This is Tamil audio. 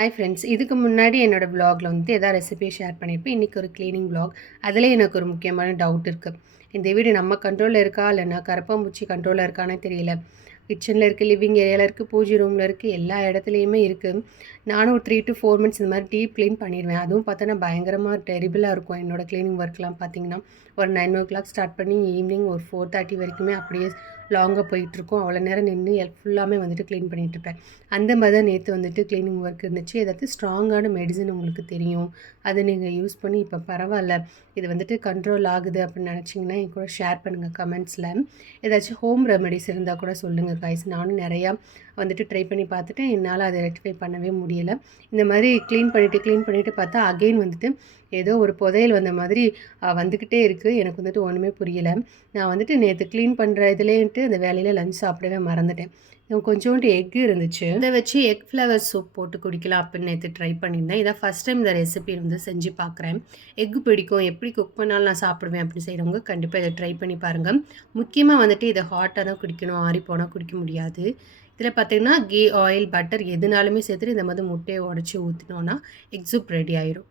ஹாய் ஃப்ரெண்ட்ஸ், இதுக்கு முன்னாடி என்னோட விலாகில் வந்துட்டு எதாவது ரெசிபியை ஷேர் பண்ணியிருப்பேன். இன்றைக்கி ஒரு க்ளீனிங் விலாக். அதில் எனக்கு ஒரு முக்கியமான டவுட் இருக்குது. இந்த வீடு நம்ம கண்ட்ரோலில் இருக்கா இல்லைன்னா கரப்பாம்பூச்சி கண்ட்ரோலில் இருக்கானே தெரியல. கிச்சனில் இருக்குது, லிவிங் ஏரியாவில் இருக்குது, பூஜை ரூமில் இருக்குது, எல்லா இடத்துலையுமே இருக்குது. நானும் ஒரு 3 to 4 months இந்த மாதிரி டீப் க்ளீன் பண்ணிடுவேன். அதுவும் பார்த்தோன்னா பயங்கரமாக டெரிபிளாக இருக்கும். என்னோடய க்ளீனிங் ஒர்க்லாம் பார்த்திங்கன்னா ஒரு 9 o'clock ஸ்டார்ட் பண்ணி ஈவினிங் ஒரு 4:30 வரைக்குமே அப்படியே லாங்காக போயிட்டுருக்கும். அவ்வளோ நேரம் நின்று ஃபுல்லாமே வந்துட்டு க்ளீன் பண்ணிகிட்ருப்பேன். அந்த மாதிரி தான் நேற்று வந்துட்டு க்ளீனிங் ஒர்க் இருந்துச்சு. ஏதாவது ஸ்ட்ராங்கான மெடிசன் உங்களுக்கு தெரியும், அதை நீங்கள் யூஸ் பண்ணி இப்போ பரவாயில்ல, இது வந்துட்டு கண்ட்ரோல் ஆகுது அப்படின்னு நினச்சிங்கன்னா என் கூட ஷேர் பண்ணுங்கள் கமெண்ட்ஸில். ஏதாச்சும் ஹோம் ரெமெடிஸ் இருந்தால் கூட சொல்லுங்கள் காய்ஸ். நானும் நிறையா வந்துட்டு ட்ரை பண்ணி பார்த்துட்டு என்னால் அதை ரெக்டிஃபை பண்ணவே முடியலை. இந்த மாதிரி க்ளீன் பண்ணிவிட்டு பார்த்தா அகெயின் வந்துட்டு ஏதோ ஒரு புதையல் வந்த மாதிரி வந்துக்கிட்டே இருக்குது. எனக்கு வந்துட்டு ஒன்றுமே புரியலை. நான் வந்துட்டு நேற்று க்ளீன் பண்ணுற இதுலேன்ட்டு அந்த வேலையில் லஞ்ச் சாப்பிடவே மறந்துட்டேன். கொஞ்சோண்டு எக் இருந்துச்சு, இதை வச்சு எக் ஃப்ளவர் சூப் போட்டு குடிக்கலாம் அப்படின்னு நேற்று ட்ரை பண்ணியிருந்தேன். இதை ஃபஸ்ட் டைம் இந்த ரெசிபி வந்து செஞ்சு பார்க்குறேன். எக் பிடிக்கும், எப்படி குக் பண்ணாலும் நான் சாப்பிடுவேன் அப்படின்னு செய்கிறவங்க கண்டிப்பாக இதை ட்ரை பண்ணி பாருங்கள். முக்கியமாக வந்துட்டு இதை ஹாட்டாக தான் குடிக்கணும், ஆறி போனால் குடிக்க முடியாது. இதில் பார்த்திங்கன்னா கீ, ஆயில், பட்டர் எதுனாலுமே சேர்த்துட்டு இந்த மாதிரி முட்டையை உடச்சி ஊற்றினோன்னா எக் சூப் ரெடி ஆயிரும்.